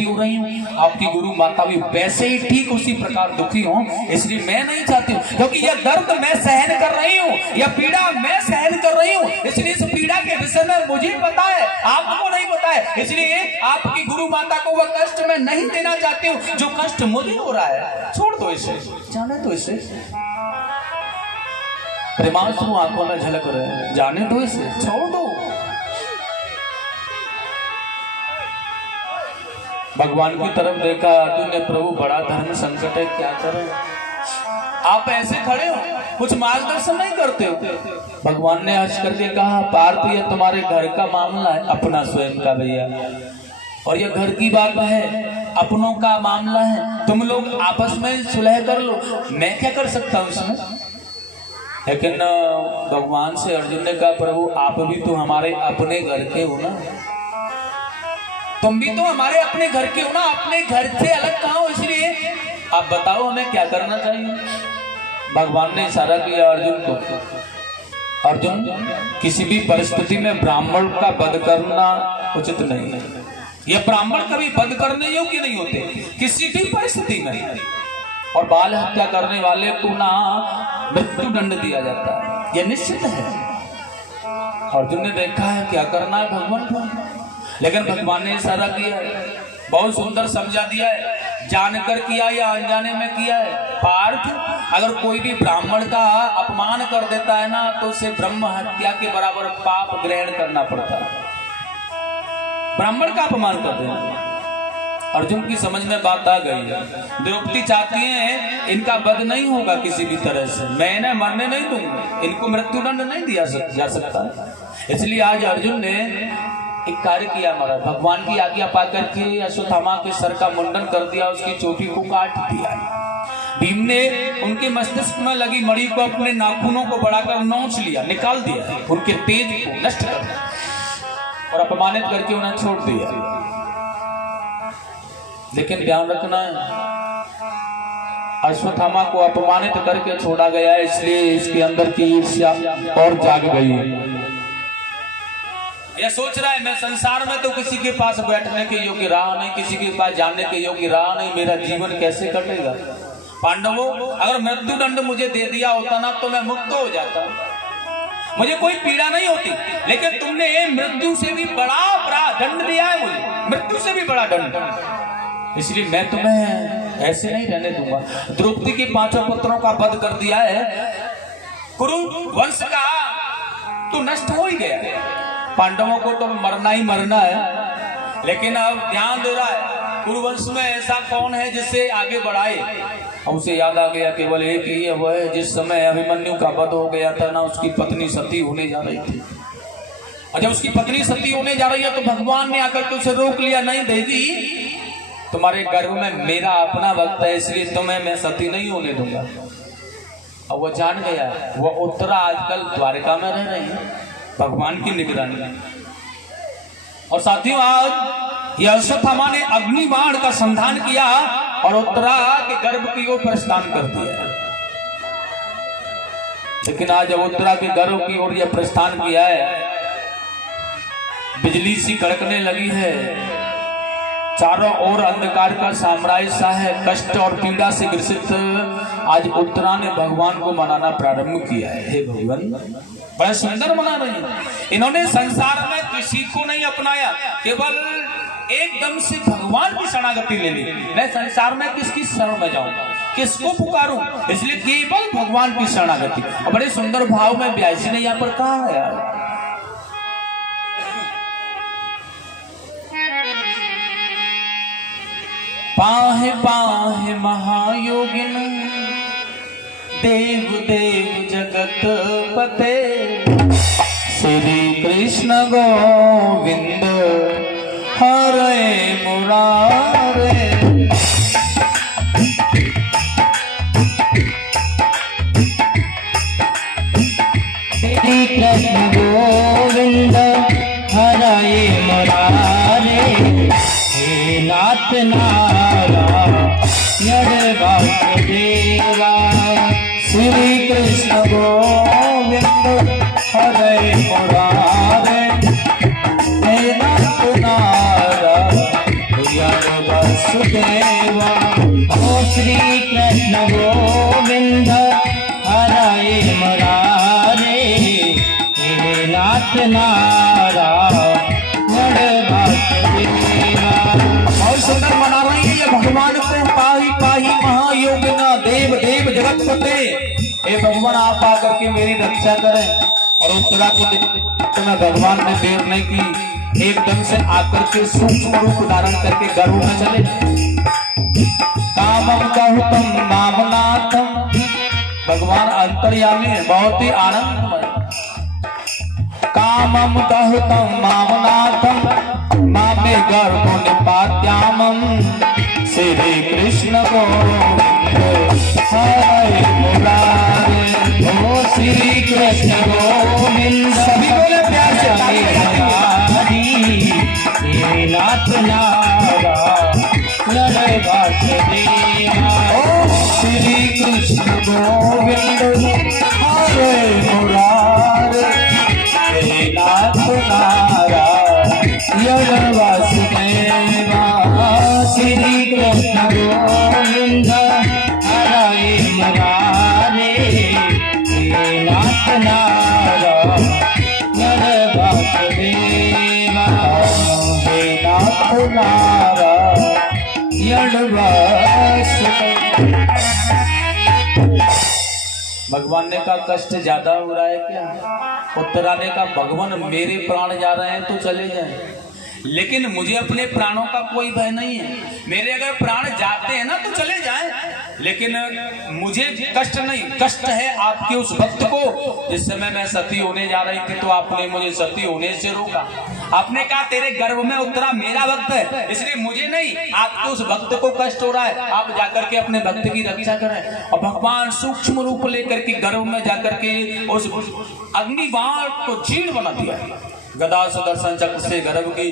दुखी हो रही हूँ, आपकी गुरु माता भी वैसे ही ठीक उसी प्रकार दुखी हो, इसलिए मैं नहीं चाहती हूँ, क्योंकि यह दर्द मैं सहन कर रही हूँ, यह पीड़ा मैं सहन कर रही हूँ, इसलिए इस पीड़ा के विषय में मुझे पता है, आपको नहीं पता है, इसलिए आपकी गुरु माता को वह कष्ट मैं नहीं देना चाहती हूँ जो कष्ट मुझे हो रहा है। छोड़ दो इसे, जाने दो इसे। प्रेमांशु आंखों में झलक रहे हैं, जाने दो इसे, छोड़ दो। भगवान की तरफ देखा अर्जुन ने, प्रभु बड़ा धर्म संकट है, क्या करें? आप ऐसे खड़े हो, कुछ मार्गदर्शन नहीं करते हो। भगवान ने हंस करके कहा, पार्थ ये तुम्हारे घर का मामला है, अपना स्वयं का भैया, और ये घर की बात है, अपनों का मामला है, तुम लोग आपस में सुलह कर लो, मैं क्या कर सकता हूँ इसमें? लेकिन भगवान से अर्जुन ने कहा, प्रभु आप भी तो हमारे अपने घर के हो ना, तुम भी तो हमारे अपने घर के हो ना, अपने घर से अलग कहाँ हो, इसलिए आप बताओ हमें क्या करना चाहिए। भगवान ने इशारा किया अर्जुन को, अर्जुन किसी भी परिस्थिति में ब्राह्मण का वध करना उचित नहीं है, यह ब्राह्मण कभी वध करने योग्य नहीं होते किसी भी परिस्थिति में, और बाल हत्या करने वाले को ना मृत्यु दंड दिया जाता है, यह निश्चित है। अर्जुन ने देखा है क्या करना है भगवान को, लेकिन भगवान ने इशारा किया है, बहुत सुंदर समझा दिया है, जानकर किया या अनजाने में किया है। पार्थ अगर कोई भी ब्राह्मण का अपमान कर देता है ना, तो उसे ब्रह्म हत्या के बराबर पाप ग्रहण करना पड़ता है, ब्राह्मण का अपमान कर देना। अर्जुन की समझ में बात आ गई है, द्रौपदी चाहती है इनका वध नहीं होगा किसी भी तरह से, मैं इन्हें मरने नहीं दूंगा, इनको मृत्युदंड नहीं दिया जा सकता है। इसलिए आज अर्जुन ने एक कार्य किया, महाराज भगवान की आज्ञा पाकर के अश्वत्थामा के सर का मुंडन कर दिया, उसकी चोटी को काट दिया। भीम ने उनके मस्तिष्क में लगी मणि को अपने नाखूनों को बढ़ाकर नोच लिया, निकाल दिया, उनके तेज को नष्ट कर दिया और अपमानित करके उन्हें छोड़ दिया। लेकिन ध्यान रखना है, अश्वत्थामा को अपमानित करके छोड़ा गया है, इसलिए इसके अंदर की ईर्ष्या और जाग गई है। यह सोच रहा है मैं संसार में तो किसी के पास बैठने के योग्य रहा नहीं, किसी के पास जाने के योग्य रहा नहीं, मेरा जीवन कैसे कटेगा। पांडवों अगर मृत्यु दंड मुझे दे दिया होता ना तो मैं मुक्त हो जाता, मुझे कोई पीड़ा नहीं होती, लेकिन तुमने मृत्यु से भी बड़ा दंड दिया है मुझे, मृत्यु से भी बड़ा दंड, इसलिए मैं तुम्हें ऐसे नहीं रहने दूंगा। द्रौपदी के 5 पुत्रों का वध कर दिया है, कुरु वंश का तो नष्ट हो ही गया है, पांडवों को तो मरना ही मरना है। लेकिन अब ध्यान दे रहा है कुरुवंश में ऐसा कौन है जिससे आगे बढ़ाए, और उसे याद आ गया केवल एक ही है, वह है जिस समय अभिमन्यु का वध हो गया था ना, उसकी पत्नी सती होने जा रही थी, और जब उसकी पत्नी सती होने जा रही है तो भगवान ने आकर के उसे रोक लिया, नहीं देवी तुम्हारे गर्भ में मेरा अपना वक्त है, इसलिए तुम्हें मैं सती नहीं होने दूंगा। और वह जान गया, वह उत्तरा आजकल द्वारिका में रह रही है भगवान की निगरानी में। और साथियों आज यह अश्वत्थामा ने अग्नि बाण का संधान किया और उत्तरा के गर्भ की ओर प्रस्थान कर दिया। लेकिन आज जब उत्तरा के गर्भ की ओर यह प्रस्थान किया है, बिजली सी कड़कने लगी है, चारों ओर अंधकार का साम्राज्य सा है, कष्ट और पीड़ा से ग्रसित आज उत्तरा ने भगवान को मनाना प्रारंभ किया है। हे भगवान बड़ा सुंदर मना रही है, इन्होंने संसार में किसी को नहीं अपनाया, केवल एकदम से भगवान की शरणागति ले ली। मैं संसार में किसकी शरण में जाऊं, किसको पुकारूं, इसलिए केवल भगवान की शरणागति। और बड़े सुंदर भाव में व्यासी ने यहाँ पर कहा है यार, पाहे पाहे महायोगिन देव देव जगत पते, श्री कृष्ण गोविंद हरे मुरारे। श्री कृष्ण गोविंद हरे मुरारे, हे नाथ नारायण वासुदेवा। श्री कृष्ण गोविंद हरे मुरारे, हे नाथ नारायण वसुदेवा। ओ श्री कृष्ण गोविंद हरे मुरारे, हे नाथ नारायण वासुदेवा। और सुंदर मना रही है भगवान को पाही पाही महायोग न देव देव जगतपते। हे भगवान आप आकर के मेरी रक्षा करें। और उत्तरा को मैं भगवान ने देर नहीं की, एकदम से आकर के सूक्ष्म रूप धारण करके गर्भ में चले। कामम कहतम नामनाथम, भगवान अंतर्यामी है, बहुत ही आनंदमय। कामम कहतम नामनाथम मामे गर्भ निपात्यामम, श्री कृष्ण गोविंद हरे मुरारे। ओ श्री कृष्ण गोविंद सभी बोले प्यार से हे नाथ नारायण वासुदेवा। ओ श्री कृष्ण गोविंद हरे मुरारे, हे नाथ नारायण वासुदेवा। श्री कृष्ण गोविंद हरे मुरारे, हे नाथ नारायण वासुदेवा। हे नाथ नारायण वासुदेवा। भगवान ने कहा कष्ट ज्यादा हो रहा है क्या? उत्तरा ने कहा भगवान मेरे प्राण जा रहे हैं तो चले जाएं, लेकिन मुझे अपने प्राणों का कोई भय नहीं है। मेरे अगर प्राण जाते हैं ना तो चले जाएं, लेकिन मुझे कष्ट नहीं, कष्ट है आपके उस भक्त को। जिस समय मैं सती होने जा रही थी तो आपने मुझे सती होने से रोका। आपने कहा तेरे गर्भ में उत्तरा मेरा भक्त है, इसलिए मुझे नहीं आपके उस भक्त को कष्ट हो रहा है, आप जाकर के अपने भक्त की रक्षा करें। और भगवान सूक्ष्म रूप लेकर के गर्भ में जाकर के उस अग्निबाण को चीर्ण बना दिया, गदा सुदर्शन चक्र से गर्भ की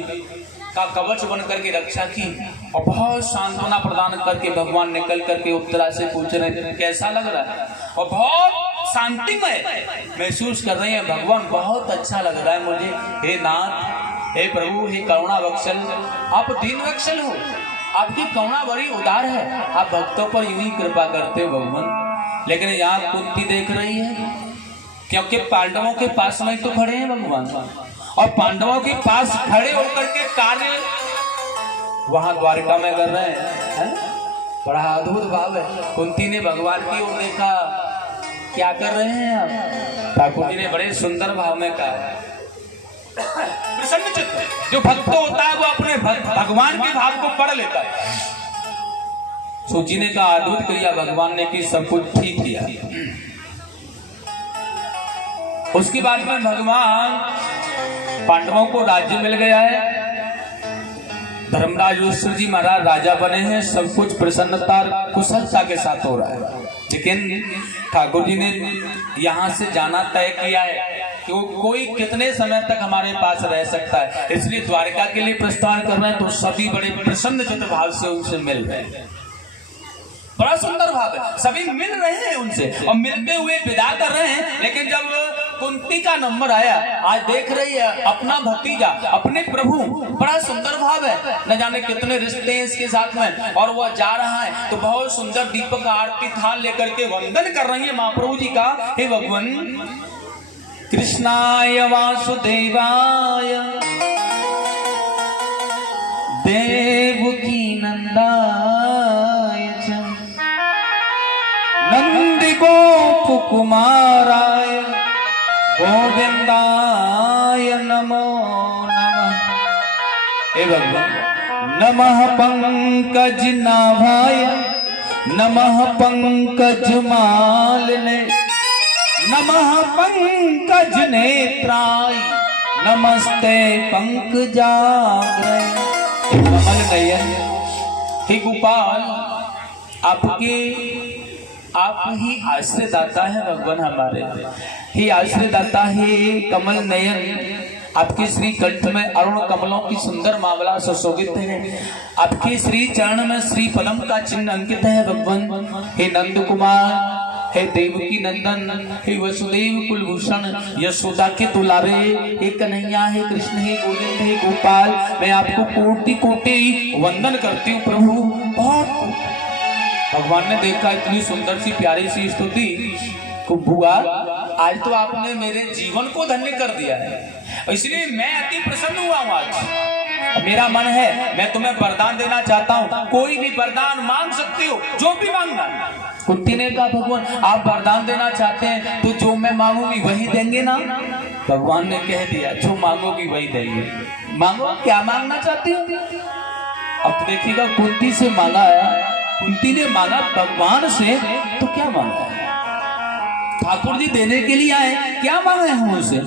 का कवच बन करके रक्षा की। और बहुत सांत्वना प्रदान करके भगवान निकल करके उत्तरा से पूछ रहे थे कैसा लग रहा है, और बहुत शांतिमय महसूस कर रही है। भगवान बहुत अच्छा लग रहा है मुझे। हे नाथ, हे प्रभु, हे करुणा वत्सल, आप दीन वत्सल हो, आपकी करुणा बड़ी उदार है, आप भक्तों पर यूं ही कृपा करते हो भगवान। लेकिन यहाँ कुंती देख रही है, क्योंकि पांडवों के पास में तो खड़े हैं भगवान, और पांडवों के पास खड़े होकर के कार्य वहां द्वारिका में कर रहे हैं। बड़ा अद्भुत भाव है। कुंती ने भगवान की ओर देखा, क्या कर रहे हैं आप? ठाकुर जी ने बड़े सुंदर भाव में कहा, प्रसन्न चित्त जो भक्त होता है वो अपने भगवान के भाव को पढ़ लेता है। सूची ने कहा अद्भुत क्रिया भगवान ने की, सब कुछ ठीक किया। उसके बाद में भगवान पांडवों को राज्य मिल गया है, धर्मराज युधिष्ठिर जी महाराज राजा बने हैं, सब कुछ प्रसन्नता कुशलता के साथ हो रहा है। लेकिन ठाकुर जी ने यहाँ से जाना तय किया है कि वो कोई कितने समय तक हमारे पास रह सकता है, इसलिए द्वारका के लिए प्रस्थान कर रहे हैं। तो सभी बड़े प्रसन्न चित्त भाव से उनसे मिल रहे हैं, बड़ा सुंदर भाव है, सभी मिल रहे हैं उनसे और मिलते हुए विदा कर रहे हैं। लेकिन जब कुंती का नंबर आया, आज देख रही है अपना भतीजा, अपने प्रभु, बड़ा सुंदर भाव है, न जाने कितने रिश्ते हैं इसके साथ में, और वह जा रहा है तो बहुत सुंदर दीपक आरती थाल लेकर के वंदन कर रही है महाप्रभु जी का। हे भगवान, कृष्णाय वासुदेवाय देवकी नंदाय च नंदी गोप कुमाराय गोविंदाय नमो नमः। हे भगवान, नमः पंकज नाभाय, नमः पंकज मालिने, नमः पंकज नेत्राय, नमस्ते पंकजाग्रय। कमल नयन, हे गोपाल, आप ही आश्रयदाता है भगवान हमारे, हे आश्रयदाता है कमल नयन। आपके श्री कंठ में अरुण कमलों की सुंदर मावला सुशोभित है, आपके श्री चरण में श्री फलम का चिन्ह अंकित है भगवान। हे नंद कुमार, हे देवकी नंदन, हे वसुदेव कुलभूषण, यशोदा के दुलारे, हे कन्हैया, हे कृष्ण, हे गोविंद, हे गोपाल, मैं आपको कोटि कोटि वंदन करती हूँ प्रभु। बहुत भगवान ने देखा इतनी सुंदर सी प्यारी सी स्तुति को, बुआ आज तो आपने मेरे जीवन को धन्य कर दिया है, इसलिए मैं अति प्रसन्न हुआ हूँ। आज मेरा मन है मैं तुम्हें वरदान देना चाहता हूँ, कोई भी वरदान मांग सकते हो, जो भी मांगना। कुंती ने कहा भगवान आप वरदान देना चाहते हैं तो जो मैं मांगूंगी वही देंगे ना? भगवान ने कह दिया जो मांगोगी वही देंगे। मांगो, क्या मांगना चाहती हो? अब तो देखिएगा कुंती से मांगा है, कुंती ने मांगा भगवान से, तो क्या मांगा? ठाकुर जी देने के लिए आए, क्या मांगे हम उनसे?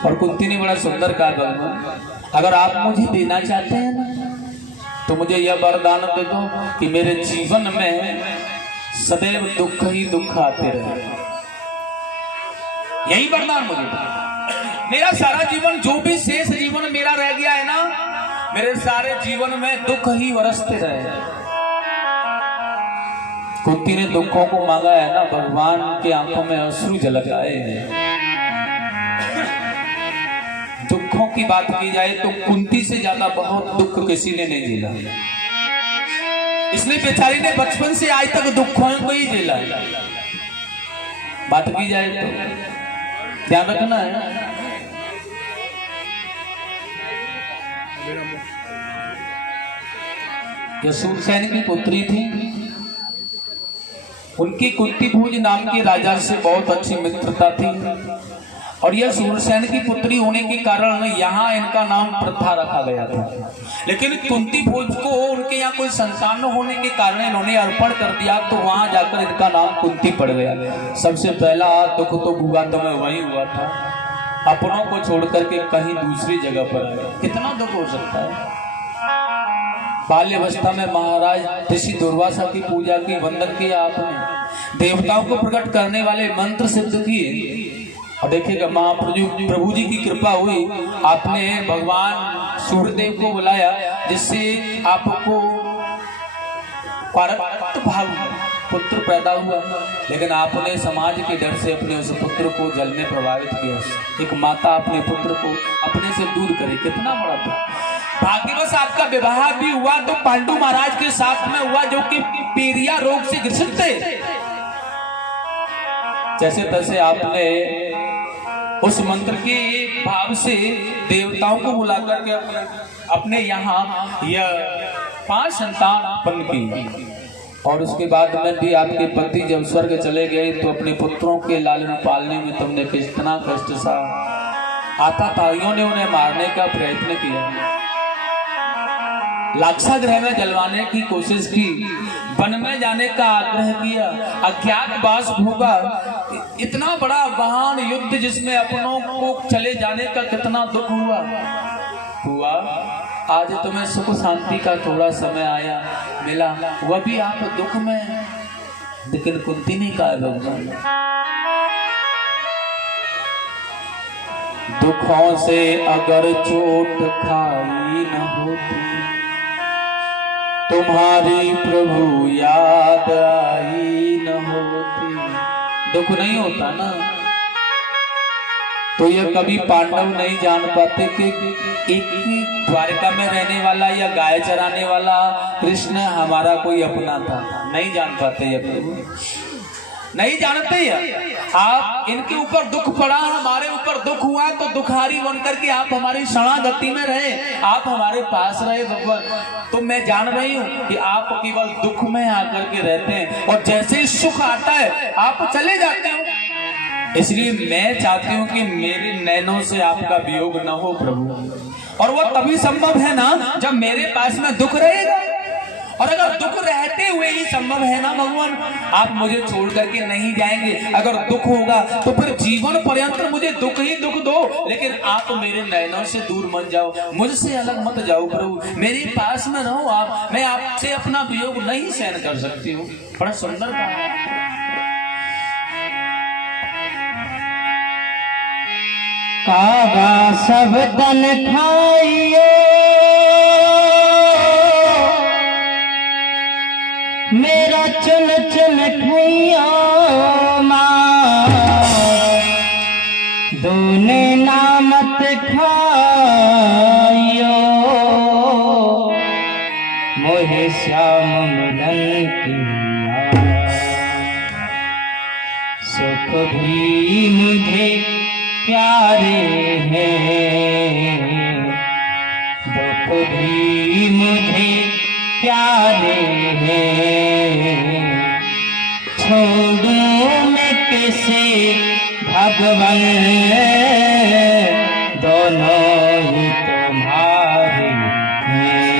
और कुंती ने बड़ा सुंदर कहा भगवान अगर आप मुझे देना चाहते हैं ना तो मुझे यह वरदान दे दो कि मेरे जीवन में सदैव दुख ही दुख आते रहे। यही वरदान मुझे दो। मेरा सारा जीवन, जो भी शेष जीवन मेरा रह गया है ना, मेरे सारे जीवन में दुख ही बरसते रहे। कुंती ने दुखों को मांगा है ना, भगवान के आंखों में अश्रु झलक आए हैं। दुखों की बात की जाए तो कुंती से ज्यादा बहुत दुख किसी ने नहीं झेला, इसलिए बेचारी ने बचपन से आज तक दुखों को ही झेला है। बात की जाए तो ध्यान रखना है। यह सूरसेन की पुत्री थी, उनकी कुंती भोज नाम के राजा से बहुत अच्छी मित्रता थी, और यह सूरसेन की पुत्री होने के कारण यहाँ इनका नाम प्रथा रखा गया था। लेकिन कुंती भोज को उनके यहाँ कोई संतान न होने के कारण इन्होंने अर्पण कर दिया, तो वहां जाकर इनका नाम कुंती पड़ गया। सबसे पहला दुख तो बुआ तुम्हें वही हुआ था, अपनों को छोड़ करके कहीं दूसरी जगह पर आए। कितना दुख हो सकता है। बाल्यावस्था में महाराज ऋषि दुर्वासा की पूजा की, वंदन किया आपने, देवताओं को प्रकट करने वाले मंत्र सिद्ध किए, और देखिएगा महाप्रभु जी की कृपा हुई, आपने भगवान सूर्यदेव को बुलाया जिससे आपको परत भाव पुत्र पैदा हुआ। लेकिन आपने समाज के डर से अपने उस पुत्र को जल में प्रभावित किया। एक माता अपने पुत्र को अपने से दूर करे, कितना बड़ा था। भाग्यवश आपका विवाह भी हुआ तो पांडु महाराज के साथ में हुआ, जो कि पीरिया रोग से ग्रसित थे। जैसे तैसे आपने उस मंत्र के भाव से देवताओं को बुलाकर के अपने यहाँ यह 5 संतान उत्पन्न की। और उसके बाद में भी आपके पति जब स्वर्ग चले गए तो अपने पुत्रों के लालन पालने में तुमने कितना कष्ट सहा। आताताइयों ने उन्हें मारने का प्रयत्न किया, लाक्षागृह में जलवाने की कोशिश की, वन में जाने का आग्रह किया, अज्ञातवास भोगा। इतना बड़ा महान युद्ध जिसमें अपनों को चले जाने का कितना दुख हुआ। आज तुम्हें सुख शांति का थोड़ा समय आया मिला, वह भी आप दुख में। लेकिन कुंती ने कहा भगवान दुखों से अगर चोट खाई न होती, तुम्हारी प्रभु याद आई न होती। दुख नहीं होता ना तो ये कभी पांडव नहीं जान पाते कि एक ही द्वारिका में रहने वाला या गाय चराने वाला कृष्ण हमारा कोई अपना था। नहीं जान पाते ये प्रभु, नहीं जानते हैं। आप इनके ऊपर दुख पड़ा, हमारे ऊपर दुख हुआ तो दुखारी बन करके आप हमारी शरणागति में रहे, आप हमारे पास रहे भगवान। तो मैं जान रही हूँ कि आप केवल दुख में आकर के रहते हैं, और जैसे ही सुख आता है आप चले जाते हो। इसलिए मैं चाहती हूँ कि मेरे नैनों से आपका वियोग न हो प्रभु, और वो तभी संभव है ना जब मेरे पास में दुख रहेगा। और अगर दुख रहते हुए ही संभव है ना भगवान, आप मुझे छोड़ करके नहीं जाएंगे। अगर दुख होगा तो फिर जीवन पर्यंत मुझे दुख ही दुख दो, लेकिन आप मेरे नैनों से दूर मत जाओ, मुझसे अलग मत जाओ प्रभु, मेरे पास में रहो आप। मैं आपसे अपना वियोग नहीं सहन कर सकती हूँ। बड़ा सुंदर कहा। कागा सब दन खाइए, मेरा चुन चुन खैया तूने नामत खायो मोहे श्याम मिलन की सुख भी मुझे प्यारे हैं, दुख भी मुझे प्यारे हैं। छोड़ूं मैं किसे भगवन, दोनों ही तुम्हारे हैं।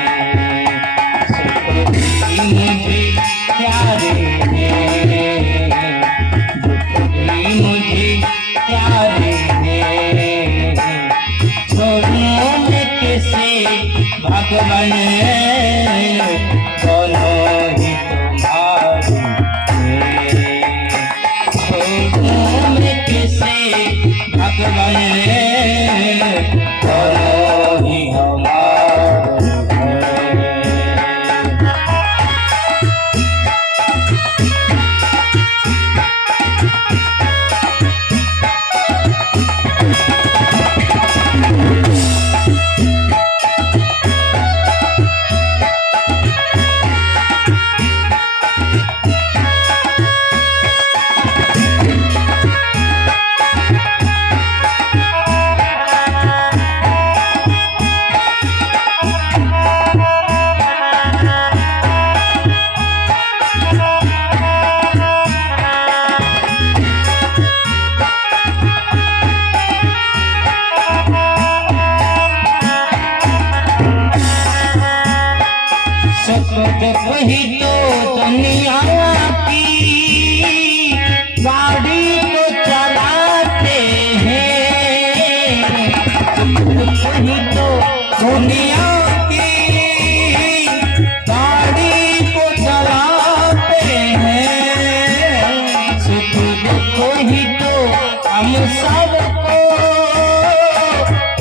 सुख भी मुझे प्यारे हैं, दुख भी मुझे प्यारे हैं। छोड़ूं मैं किसे भगवन, दोनों ही तुम्हारे हैं। छोड़ूं मैं किसे भगवन, दोनों ही हमारे हैं। सुख दुख ही तो दुनिया की गाड़ी को चलाते हैं। सुख दुख ही तो दुनिया की गाड़ी को चलाते हैं। सुख दुख ही तो हम सबको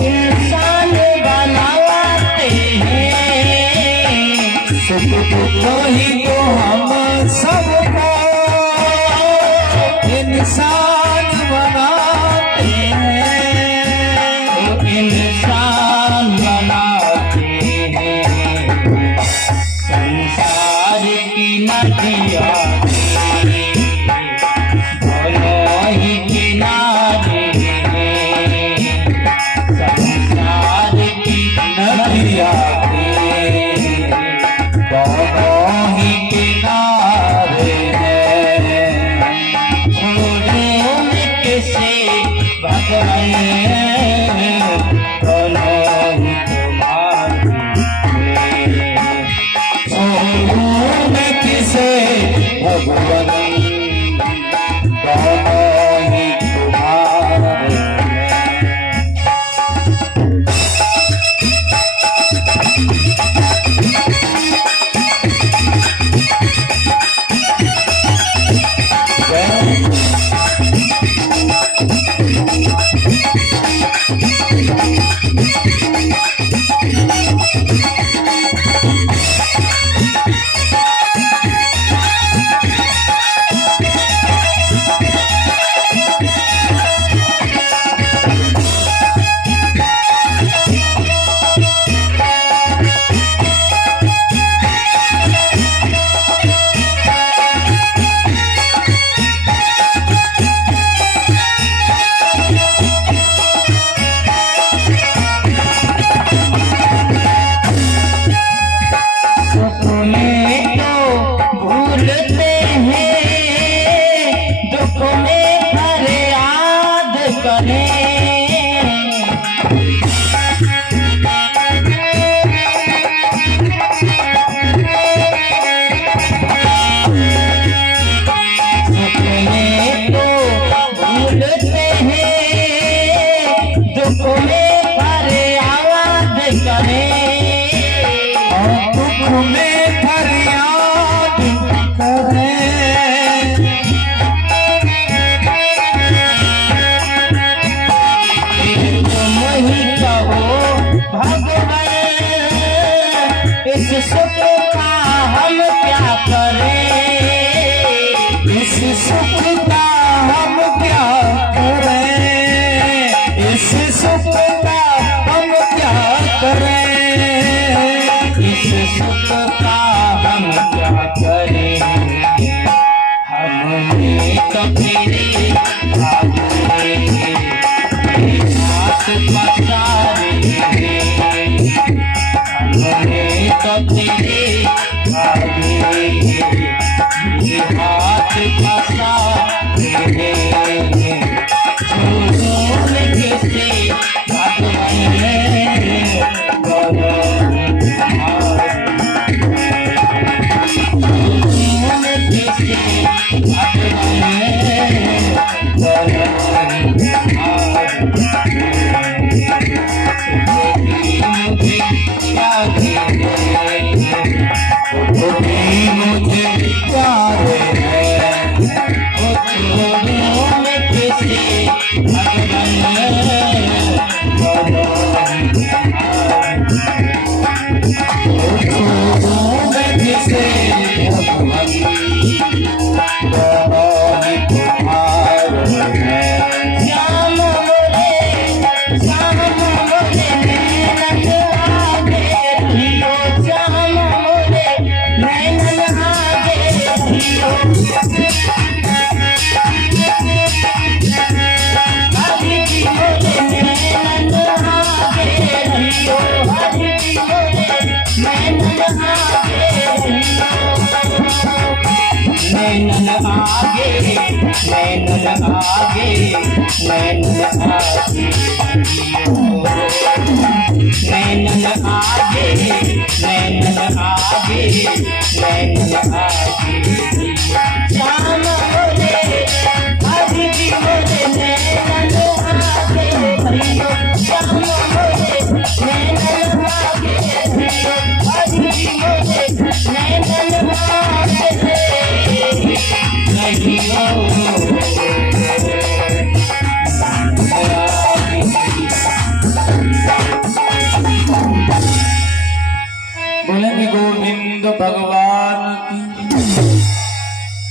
इंसान बनाते हैं। सुख दुख ही तो हम सबको इंसान बनाते हैं। तो इंसान बनाते हैं। संसार की नदियाँ दोनों ही किनारे हैं। संसार की नदियाँ दोनों ही किनारे हैं। छोड़ूं मैं किसे भगवन, दोनों ही तुम्हारे हैं। छोड़ूं मैं किसे भगवन, दोनों ही तुम्हारे हैं। क्या करें हमने तो तेरे भागे हाथ पसारे हमने तो तेरे भागे हाथ पसारे बोलेंगे गोविंद भगवान की।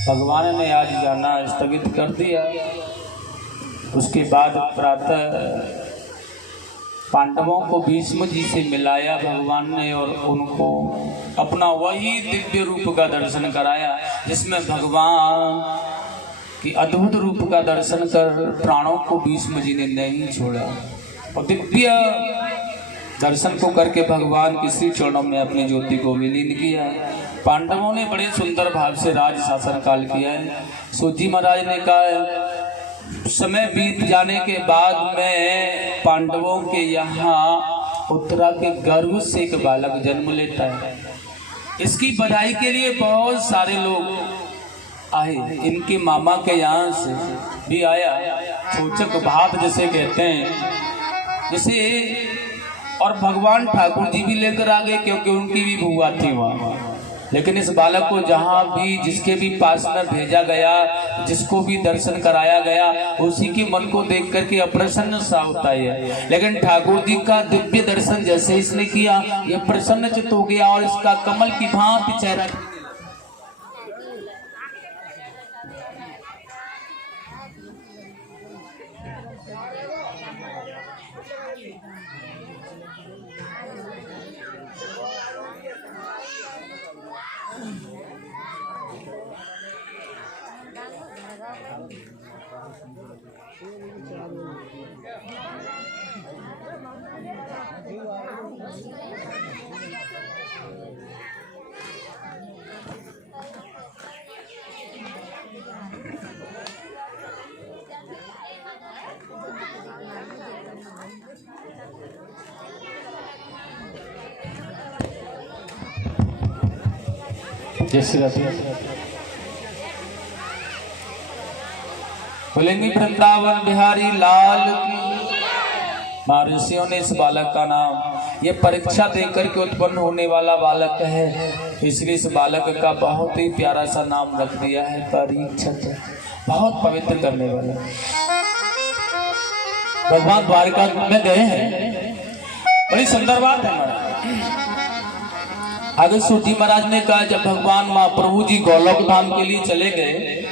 भगवान ने आज जाना स्थगित कर दिया। उसके बाद प्रातः पांडवों को भीष्म जी से मिलाया भगवान ने और उनको अपना वही दिव्य रूप का दर्शन कराया जिसमें भगवान की अद्भुत रूप का दर्शन कर प्राणों को भीष्म जी ने नहीं छोड़ा और दिव्य दर्शन को करके भगवान के श्री चरणों में अपनी ज्योति को विलीन किया। पांडवों ने बड़े सुंदर भाव से राज शासन काल किया है। सूजी महाराज ने कहा समय बीत जाने के बाद में पांडवों के यहाँ उत्तरा के गर्भ से एक बालक जन्म लेता है। इसकी बधाई के लिए बहुत सारे लोग आए। इनके मामा के यहाँ से भी आया, सूचक भात जिसे कहते हैं, जिसे और भगवान ठाकुर जी भी लेकर आ गए क्योंकि उनकी भी बुआ थी वहाँ। लेकिन इस बालक को जहाँ भी जिसके भी पास में भेजा गया, जिसको भी दर्शन कराया गया, उसी के मन को देख करके अप्रसन्न सा होता है। लेकिन ठाकुर जी का दिव्य दर्शन जैसे इसने किया, ये प्रसन्नचित्त हो गया और इसका कमल की भांति चेहरा। जय श्री राधे। बोलेंगे वृंदावन बिहारी लाल की। महर्षियों ने इस बालक का नाम, ये परीक्षा देकर के उत्पन्न होने वाला बालक है, इसलिए इस बालक का बहुत ही प्यारा सा नाम रख दिया है परीक्षित, बहुत पवित्र करने वाला। भगवान द्वारका में गए हैं, बड़ी सुंदर बात है हमारा। आगे सूजी महाराज ने कहा जब भगवान महाप्रभु जी गोलोक धाम के लिए चले गए,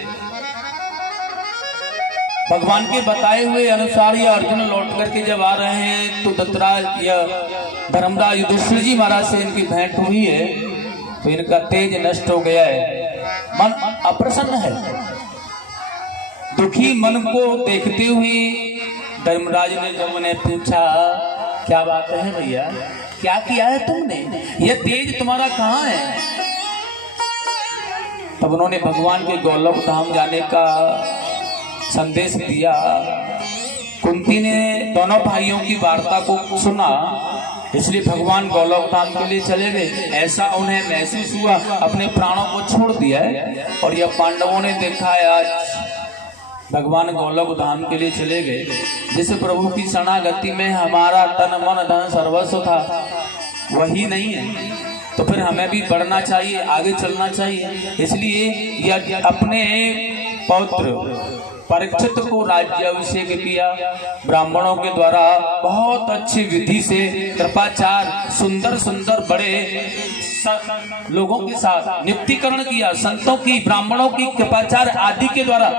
भगवान के बताए हुए अनुसार ये अर्जुन लौट करके जब आ रहे हैं तो दत्तराज या धर्मराज युधिष्ठिर जी महाराज से इनकी भेंट हुई है। तो इनका तेज नष्ट हो गया है, मन अप्रसन्न है। दुखी मन को देखते हुए धर्मराज ने जब उन्हें पूछा, क्या बात है भैया, क्या किया है तुमने, यह तेज तुम्हारा कहाँ है? तब उन्होंने भगवान के गोलोक धाम जाने का संदेश दिया। कुंती ने दोनों भाइयों की वार्ता को सुना, इसलिए भगवान गोलोक धाम के लिए चले गए। ऐसा उन्हें महसूस हुआ अपने प्राणों को छोड़ दिया है। और यह पांडवों ने देखा है आज भगवान गोलोक धाम के लिए चले गए। जिस प्रभु की शरणागति में हमारा तन मन धन सर्वस्व था वही नहीं है, तो फिर हमें भी बढ़ना चाहिए, आगे चलना चाहिए। इसलिए यह अपने पौत्र परीक्षित को राज्याभिषेक किया। ब्राह्मणों के द्वारा बहुत अच्छी विधि से कृपाचार सुंदर सुंदर बड़े लोगों के साथ नियुक्तिकरण किया। संतों की, ब्राह्मणों की कृपाचार आदि के द्वारा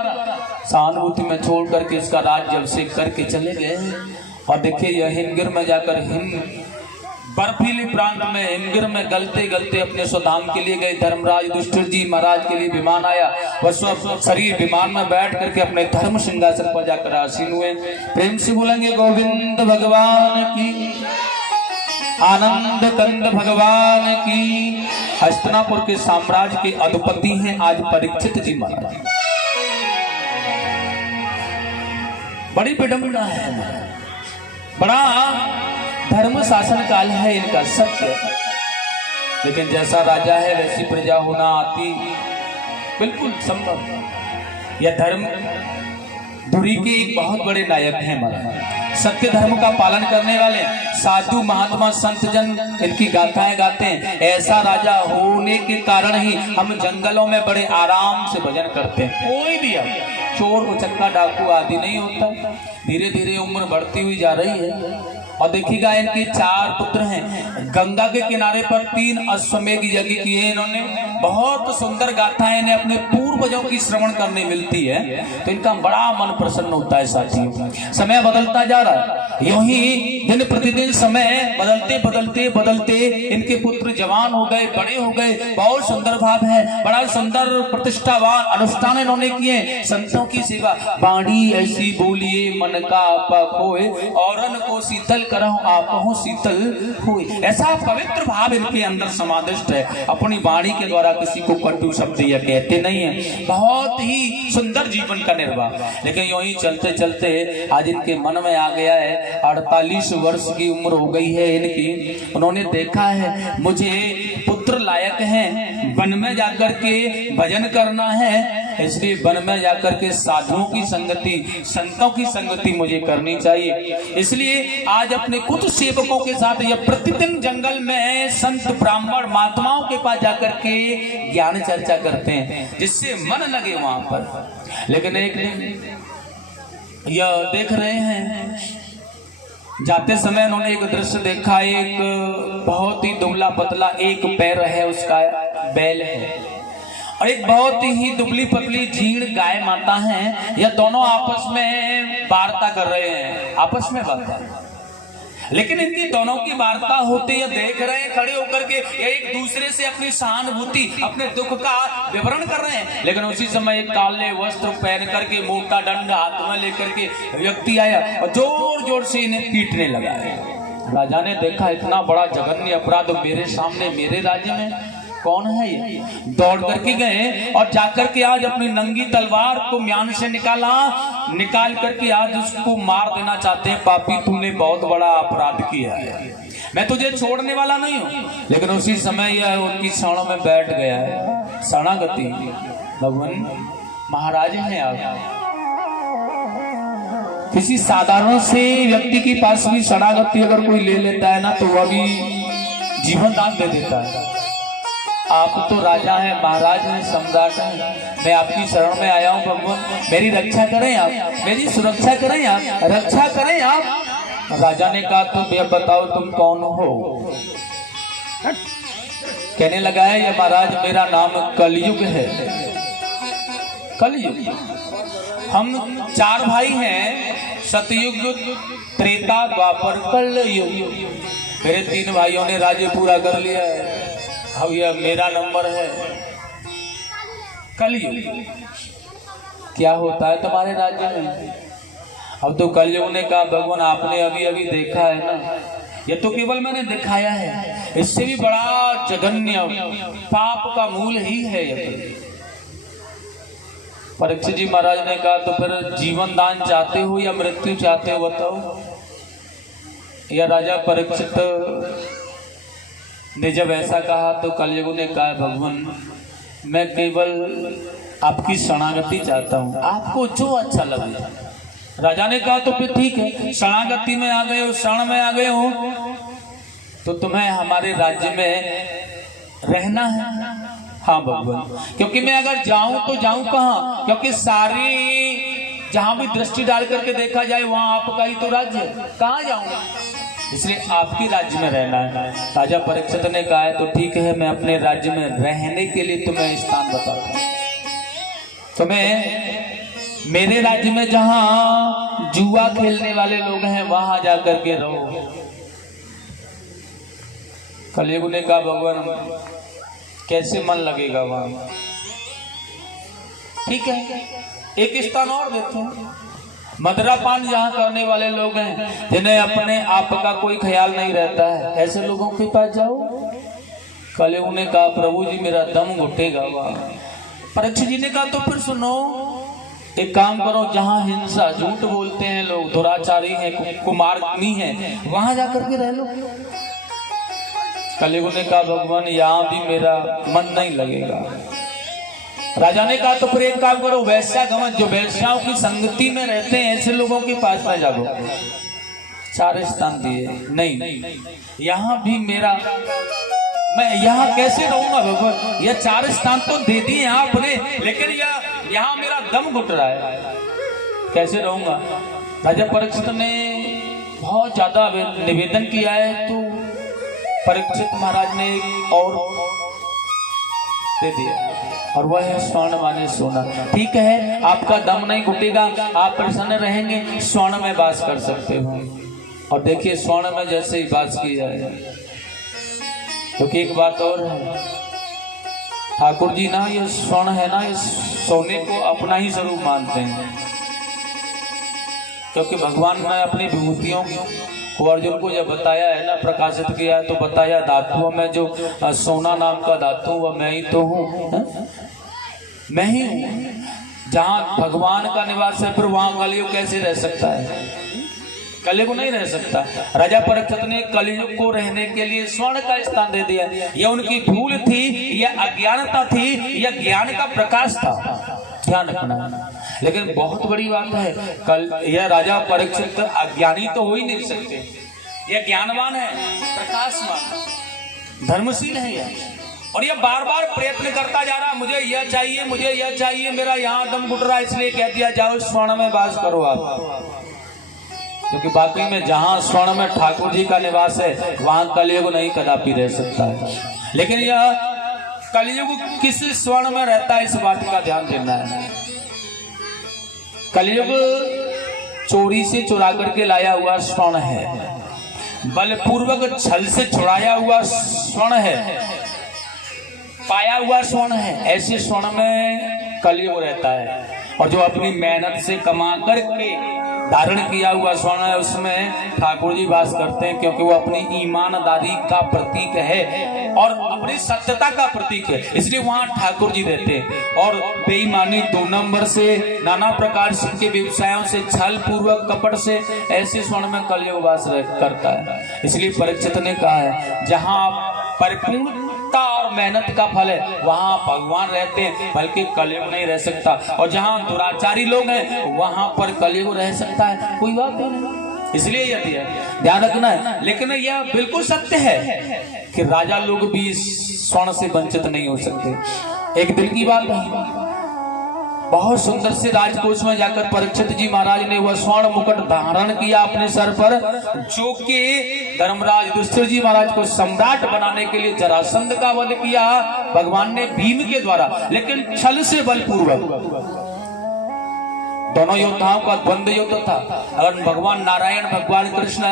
सहानुभूति में छोड़ करके इसका राज्याभिषेक करके चले गए। और देखिए यह हिमगिर में जाकर बर्फीली प्रांत में हिमगिर में गलते गलते अपने स्वधाम के लिए गए। धर्मराज युधिष्ठिर जी महाराज के लिए विमान आया, वह स्व शरीर विमान में बैठ करके अपने धर्म सिंहासन पर जाकर आसीन हुए। प्रेम से बोलेंगे गोविंद भगवान की, आनंद कंद भगवान की। हस्तिनापुर के साम्राज्य के अधिपति हैं आज परीक्षित जी महाराज। बड़ी विडंबना है, बड़ा धर्म शासन काल है इनका, सत्य। लेकिन जैसा राजा है वैसी प्रजा होना आती बिल्कुल संभव। यह धर्म धुरी के एक बहुत बड़े नायक हैं महाराज, सत्य धर्म का पालन करने वाले साधु महात्मा संत जन इनकी गाथाएं गाते हैं। ऐसा राजा होने के कारण ही हम जंगलों में बड़े आराम से भजन करते हैं। कोई भी अब चोर उचक्का डाकू आदि नहीं होता। धीरे धीरे उम्र बढ़ती हुई जा रही है। और देखिएगा इनके 4 पुत्र हैं। गंगा के किनारे पर 3 अश्वमेध यज्ञ किए इन्होंने। बहुत सुंदर गाथाएं इन्हें अपने पूर्वजों की श्रवण करने मिलती है, तो इनका बड़ा मन प्रसन्न होता है। साथियों, समय बदलता जा रहा है, यूं ही दिन प्रतिदिन समय बदलते बदलते बदलते इनके पुत्र जवान हो गए, बड़े हो गए। बहुत सुंदर भाव है, बड़ा सुंदर प्रतिष्ठावान अनुष्ठान इन्होंने किए। संतों की सेवा, बाणी ऐसी बोलिए मन का खोए, औरन को शीतल करहु आपहु शीतल होए। ऐसा पवित्र भाव इनके अंदर समादिष्ट है। अपनी वाणी के द्वारा किसी को कटु शब्द यह कहते नहीं है। बहुत ही सुंदर जीवन का निर्वाह। लेकिन यूं ही चलते चलते आज इनके मन में आ गया है, 48 वर्ष की उम्र हो गई है इनकी। उन्होंने देखा है मुझे पुत्र लायक हैं, वन में जाकर के भजन करना है, इसलिए वन में जाकर के साधुओं की संगति, संतों की संगति मुझे करनी चाहिए। इसलिए आज अपने कुछ सेवकों के साथ यह प्रतिदिन जंगल में संत ब्राह्मण महात्माओं के पास जाकर के ज्ञान चर्चा करते हैं, जिससे मन लगे वहां पर। लेकिन एक दिन यह देख रहे हैं, जाते समय उन्होंने एक दृश्य देखा। एक बहुत ही दुबला पतला एक पैर है, उसका बैल है, और एक बहुत ही दुबली पतली झीण गाय माता है। यह दोनों आपस में वार्ता कर रहे हैं, आपस में वार्ता। लेकिन इनकी दोनों की वार्ता होते यह देख रहे हैं खड़े होकर के, एक दूसरे से अपनी सहानुभूति, अपने दुख का विवरण कर रहे हैं। लेकिन उसी समय एक काले वस्त्र पहन करके, मोटा दंड हाथ में लेकर के व्यक्ति आया और जोर जोर से इन्हें पीटने लगा। राजा ने देखा इतना बड़ा जघन्य अपराध मेरे सामने, मेरे राज्य में, कौन है ये? दौड़ करके गए और जाकर के आज अपनी नंगी तलवार को म्यान से निकाल करके आज उसको मार देना चाहते हैं। पापी, तूने बहुत बड़ा अपराध किया है, मैं तुझे छोड़ने वाला नहीं हूं। लेकिन उसी समय यह उनकी शरणों में बैठ गया है। शरणागति भगवान महाराज हैं आप। किसी साधारण से व्यक्ति के पास भी शरणागति अगर कोई ले लेता है ना, तो वह भी जीवन दान दे देता है। आप तो राजा हैं, महाराज हैं, सम्राट हैं। मैं आपकी शरण में आया हूं भगवान, मेरी रक्षा करें आप, मेरी सुरक्षा करें आप, रक्षा करें आप। राजा ने कहा तुम ये बताओ तुम कौन हो? कहने लगा है ये महाराज मेरा नाम कलयुग है। कलयुग, हम 4 भाई हैं, सतयुग, त्रेता, द्वापर, कलयुग। मेरे 3 भाइयों ने राज्य पूरा कर लिया है। अब यह मेरा नंबर है। कलयुग क्या होता है तुम्हारे राज्य में? अब तो कलयुग ने कहा भगवान आपने अभी अभी देखा है ना, ये तो केवल मैंने दिखाया है, इससे भी बड़ा जघन्य पाप का मूल ही है ये। परीक्षित जी महाराज ने कहा तो फिर जीवन दान चाहते हो या मृत्यु चाहते हो बताओ? या राजा परीक्षित ने जब ऐसा कहा तो कलयुग ने कहा भगवान मैं केवल आपकी शरणागति चाहता हूँ, आपको जो अच्छा लगे। राजा ने कहा तो फिर ठीक है, शरणागति में आ गए हो, शरण में आ गए हो तो तुम्हें हमारे राज्य में रहना है। हाँ भगवान, क्योंकि मैं अगर जाऊं तो जाऊं कहाँ? क्योंकि सारी जहां भी दृष्टि डाल करके देखा जाए वहां आपका ही तो राज्य है, कहाँ जाऊंगा? इसलिए आपके राज्य में रहना है। राजा परीक्षित ने कहा तो ठीक है, मैं अपने राज्य में रहने के लिए तुम्हें स्थान बताता हूँ। तुम्हें मेरे राज्य में जहां जुआ खेलने वाले लोग हैं वहां जाकर के रहो। कलयुग ने कहा भगवान कैसे मन लगेगा वहां? ठीक है, एक स्थान और देते हैं। मदिरापान जहां करने वाले लोग हैं, जिन्हें अपने आप का कोई ख्याल नहीं रहता है, ऐसे लोगों के पास जाओ। कलयुग ने कहा प्रभु जी मेरा दम घुटेगा वहां। परीक्षित जी ने कहा तो फिर सुनो, एक काम करो, जहां हिंसा झूठ बोलते हैं लोग, दुराचारी हैं, कुमार्गनी हैं, वहां जाकर के रह लो। कलयुग ने कहा भगवान यहाँ भी मेरा मन नहीं लगेगा। राजा ने कहा तो फिर एक काम करो, वैश्यागमन जो वैश्याओं की संगति में रहते हैं ऐसे लोगों के पास में जाओ। 4 स्थान दिए, नहीं यहाँ भी मेरा, मैं यहाँ कैसे रहूंगा भगवान? यह 4 स्थान तो दे दिए आपने, लेकिन यहाँ मेरा दम घुट रहा है, कैसे रहूंगा? राजा परीक्षित ने बहुत ज्यादा निवेदन किया है तो परीक्षित महाराज ने और दे दिया, और वह है स्वर्ण माने सोना। ठीक है, आपका दम नहीं घुटेगा, आप प्रसन्न रहेंगे, स्वर्ण में वास कर सकते हो। और देखिए स्वर्ण में जैसे ही वास किया है, क्योंकि एक बात और है, ठाकुर जी ना ये स्वर्ण है ना, इस सोने को अपना ही स्वरूप मानते हैं। क्योंकि भगवान ने अपनी विभूतियों को अर्जुन को जब बताया है ना, प्रकाशित किया है, तो बताया धातुओं में जो सोना नाम का धातु वह मैं ही तो हूँ, मैं ही हूँ। जहाँ भगवान का निवास है फिर वहां कलयुग कैसे रह सकता है? कलयुग नहीं रह सकता। राजा परीक्षित ने कलयुग को रहने के लिए स्वर्ण का स्थान दे दिया। यह उनकी भूल थी, यह अज्ञानता थी, यह ज्ञान का प्रकाश था, ध्यान रखना। लेकिन बहुत बड़ी बात है, कल यह राजा परीक्षित अज्ञानी तो हो ही नहीं सकते, यह ज्ञानवान है, प्रकाशवान, धर्मशील है यह, और यह बार बार प्रयत्न करता जा रहा, मुझे यह चाहिए, मुझे यह चाहिए, मेरा यहाँ दम घुट रहा है, इसलिए कह दिया जाओ स्वर्ण में वास करो आप। क्योंकि बाकी में जहां स्वर्ण में ठाकुर जी का निवास है वहां कलयुग नहीं कदापि रह सकता है। लेकिन यह कलयुग किस स्वर्ण में रहता है, इस बात का ध्यान देना है। कलयुग चोरी से चुरा करके लाया हुआ स्वर्ण है, बलपूर्वक छल से छुड़ाया हुआ स्वर्ण है, पाया हुआ स्वर्ण है। ऐसे स्वर्ण में कलयुग रहता है। और जो अपनी मेहनत से कमा करके धारण किया हुआ स्वर्ण है उसमें ठाकुर जी वास करते हैं, क्योंकि वो अपनी ईमानदारी का प्रतीक है और अपनी सत्यता का प्रतीक है, इसलिए वहां ठाकुर जी रहते हैं। और बेईमानी, 2 नंबर से, नाना प्रकार के व्यवसायों से, छल पूर्वक, कपट से, ऐसे स्वर्ण में कलयुग वास करता है। इसलिए परीक्षित ने कहा है जहां परिपूर्णता और मेहनत का फल है वहां भगवान रहते हैं, बल्कि कलयुग नहीं रह सकता। और जहां दुराचारी लोग हैं वहां पर कलयुग रह सकता है, कोई बात नहीं। इसलिए यदि है ध्यान रखना है। लेकिन यह बिल्कुल सत्य है कि राजा लोग भी स्वर्ण से वंचित नहीं हो सकते। एक दिल की बात है, बहुत सुंदर से राजकोष में जाकर परीक्षित जी महाराज ने वह स्वर्ण मुकुट धारण किया अपने सर पर, जो कि धर्मराज युधिष्ठिर जी महाराज को सम्राट बनाने के लिए जरासंध का वध किया भगवान ने भीम के द्वारा, लेकिन छल से बलपूर्वक। दोनों योद्धाओं का द्वंद्व युद्ध था। अगर भगवान नारायण भगवान कृष्ण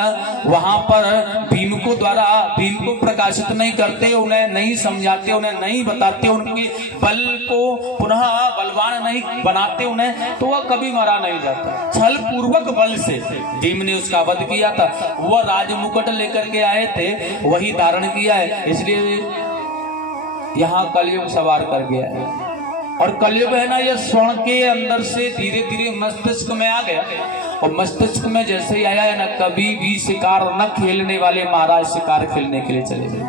वहां पर भीम को प्रकाशित नहीं करते, उन्हें नहीं समझाते, उन्हें नहीं बताते, उनके बल को पुनः बलवान नहीं बनाते उन्हें, तो वह कभी मारा नहीं जाता। छल पूर्वक बल से भीम ने उसका वध किया था। वह राजमुकुट लेकर के आए थे, वही धारण किया है, इसलिए यहाँ कलयुग सवार कर गया है। और कलयुग है ना, यह स्वर्ण के अंदर से धीरे धीरे मस्तिष्क में आ गया, और मस्तिष्क में जैसे ही आया है ना, कभी भी शिकार न खेलने वाले महाराज शिकार खेलने के लिए चले गए।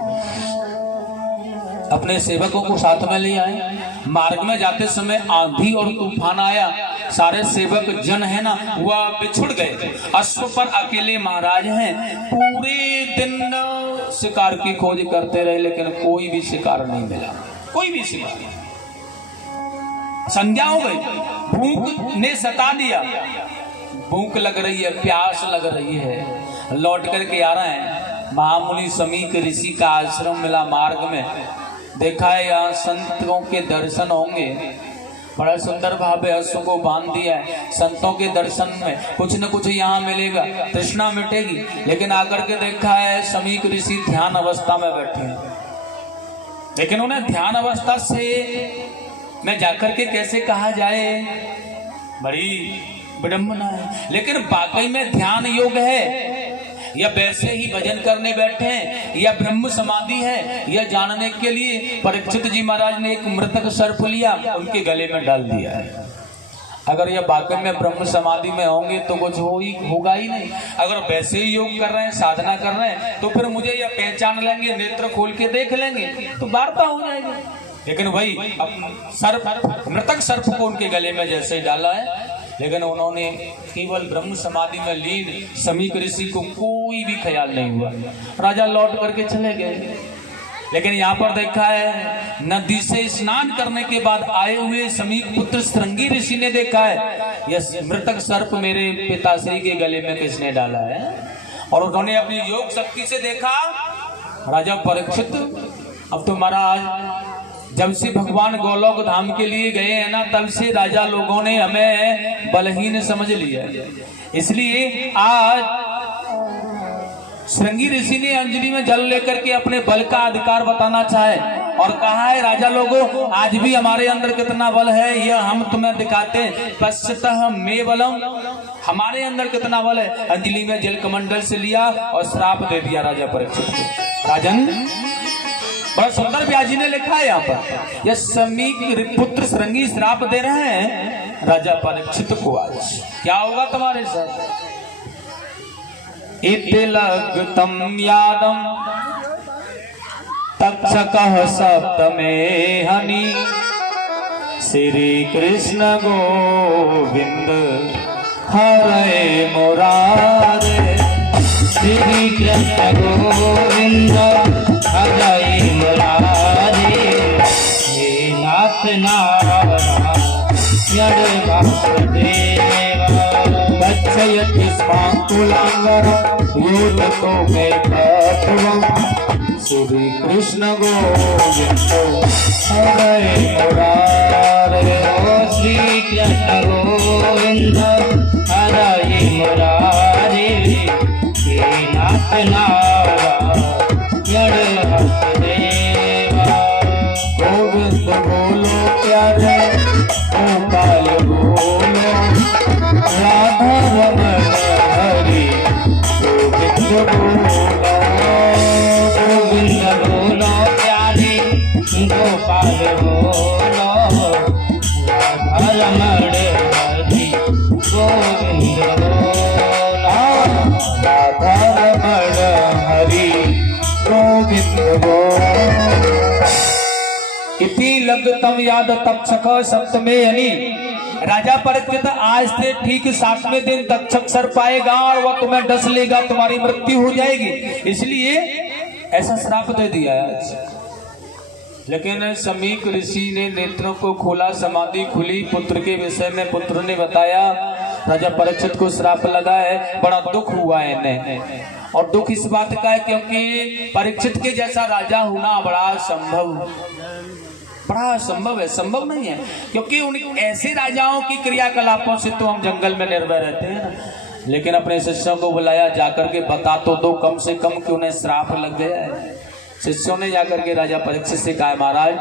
अपने सेवकों को साथ में ले आए। मार्ग में जाते समय आंधी और तूफान आया, सारे सेवक जन है ना वह बिछुड़ गए। अश्व पर अकेले महाराज हैं। पूरे दिन शिकार की खोज करते रहे, लेकिन कोई भी शिकार नहीं मिला, कोई भी शिकार नहीं। संध्या हो गई, भूख ने सता दिया, भूख लग रही है, प्यास लग रही है। लौट करके आ रहे हैं, महामुनि समीक ऋषि का आश्रम मिला। मार्ग में देखा है यहाँ संतों के दर्शन होंगे, बड़ा सुंदर भाव है। अश्व को बांध दिया है, संतों के दर्शन में कुछ न कुछ यहाँ मिलेगा, तृष्णा मिटेगी। लेकिन आकर के देखा है समीक ऋषि ध्यान अवस्था में बैठे हैं, लेकिन उन्हें ध्यान अवस्था से मैं जाकर के कैसे कहा जाए, बड़ी विडंबना है। लेकिन वाकई में ध्यान योग है या वैसे ही भजन करने बैठे हैं या ब्रह्म समाधि है, यह जानने के लिए परीक्षित जी महाराज ने एक मृतक सर्प लिया, उनके गले में डाल दिया है। अगर यह वाकई में ब्रह्म समाधि में होंगे तो कुछ होगा ही नहीं। अगर वैसे ही योग कर रहे हैं, साधना कर रहे हैं, तो फिर मुझे यह पहचान लेंगे, नेत्र खोल के देख लेंगे तो वार्ता हो जाएगी। लेकिन वही सर्प, मृतक सर्प को उनके गले में जैसे डाला है, लेकिन उन्होंने केवल ब्रह्म समाधि में लीन समीक ऋषि को कोई भी ख्याल नहीं हुआ। राजा लौट करके चले गए। लेकिन यहाँ पर देखा है नदी से स्नान करने के बाद आए हुए समीक पुत्र श्रृंगी ऋषि ने देखा है यह मृतक सर्प मेरे पिताश्री के गले में किसने डाला है। और उन्होंने अपनी योग शक्ति से देखा, राजा परीक्षित अब तो महाराज जब से भगवान गोलोक धाम के लिए गए हैं ना, तब से राजा लोगों ने हमें बलहीन समझ लिया। इसलिए आज श्रृंगी ऋषि ने अंजलि में जल लेकर के अपने बल का अधिकार बताना चाहे और कहा है राजा लोगों आज भी हमारे अंदर कितना बल है यह हम तुम्हें दिखाते हैं। पश्चितः में बलम, हमारे अंदर कितना बल है। अंजलि में जल कमंडल से लिया और श्राप दे दिया राजा परीक्षित को। राजन बड़ा सुंदर व्यास जी ने लिखा है यहाँ पर, यह समीक पुत्र श्रृंगी श्राप दे रहे हैं राजा परीक्षित को। आज क्या होगा तुम्हारे साथ। इतिलग्तम यादम तक्षकः सप्तमे हनि श्री कृष्ण गोविंद हरे मुरारे। श्री कृष्ण गोविंद हरे मुरारे। हे नाथ नारायण वासुदेव। गच्छयति स्वांकुलांगरं योततो मे तत्त्वं श्री कृष्ण गोविंद हरे मुरारे। श्री कृष्ण गोविंद हरे मुरारे। हे नाथ नारायण वासुदेव। गोविंद बोलो प्यारे गोपाल बोलो राधा रमण हरि गोविंद बोलो। गोविंद बोलो प्यारे गोपाल बोलो राधा रमण हरि गोविंद बोलो। राधा रमण हरि गोविंद बोलो। इति लग्तम याद तक्षक सप्तमे हनि। राजा परीक्षित आज से ठीक 7वें दिन तक्षक सर्प आएगा और वह तुम्हें डस लेगा, तुम्हारी मृत्यु हो जाएगी, इसलिए ऐसा श्राप दे दिया है आज। लेकिन समीक ऋषि ने नेत्रों को खोला, समाधि खुली, पुत्र के विषय में पुत्र ने बताया राजा परीक्षित को श्राप लगा है। बड़ा दुख हुआ है इन्हें, और दुख इस बात का है क्योंकि परीक्षित के जैसा राजा होना बड़ा संभव बड़ा असंभव है, संभव नहीं है, क्योंकि उन ऐसे राजाओं की क्रियाकलापों से तो हम जंगल में निर्भय रहते हैं ना। लेकिन अपने शिष्यों को बुलाया, जाकर के बता तो दो कम से कम कि उन्हें श्राप लग गया है। शिष्यों ने जाकर के राजा परीक्षित से कहा, महाराज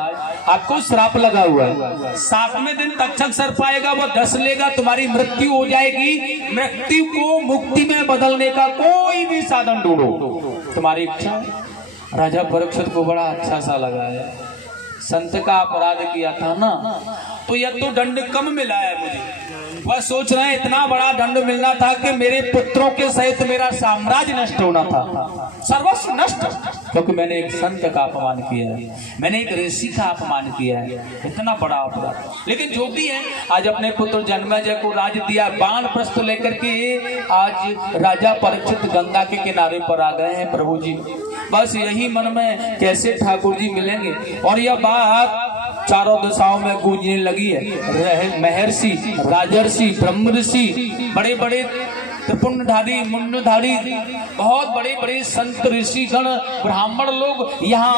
आपको श्राप लगा हुआ है, 7वें दिन तक्षक सर्प आएगा, वो डस लेगा, तुम्हारी मृत्यु हो जाएगी। मृत्यु को मुक्ति में बदलने का कोई भी साधन ढूंढो, तुम्हारी इच्छा। राजा परीक्षित को बड़ा अच्छा सा लगा है, संत का अपराध किया था ना, तो यह तो दंड कम मिला है मुझे। वह सोच रहे हैं इतना बड़ा दंड मिलना था कि मेरे पुत्रों के सहित मेरा साम्राज्य नष्ट होना था, सर्वस्व नष्ट, क्योंकि मैंने एक संत का अपमान किया है, मैंने एक ऋषि का अपमान किया है, इतना बड़ा अपराध। लेकिन जो भी है, आज अपने पुत्र जन्मेजय को राज दिया, बाण प्रस्थ लेकर के आज राजा परीक्षित गंगा के किनारे पर आ गए हैं। प्रभु जी बस यही मन में कैसे ठाकुर जी मिलेंगे, और यह बात चारों दिशाओं में गूंजने लगी है। महर्षि, राजर्षि, ब्रह्म ऋषि, बड़े बड़े त्रिपुंडधारी, मुंडधारी, बहुत बड़े बड़े संत ऋषि गण ब्राह्मण लोग यहाँ